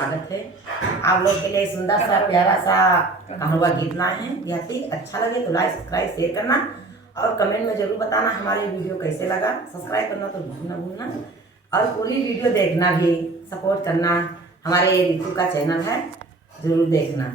स्वागत है। आप लोग के लिए सुंदर सा प्यारा सा कहवा गीत लाए हैं। यदि अच्छा लगे तो लाइक सब्सक्राइब शेयर करना और कमेंट में जरूर बताना हमारे वीडियो कैसे लगा। सब्सक्राइब करना तो भूलना भूलना और पूरी वीडियो देखना भी, सपोर्ट करना। हमारे रितु का चैनल है, जरूर देखना।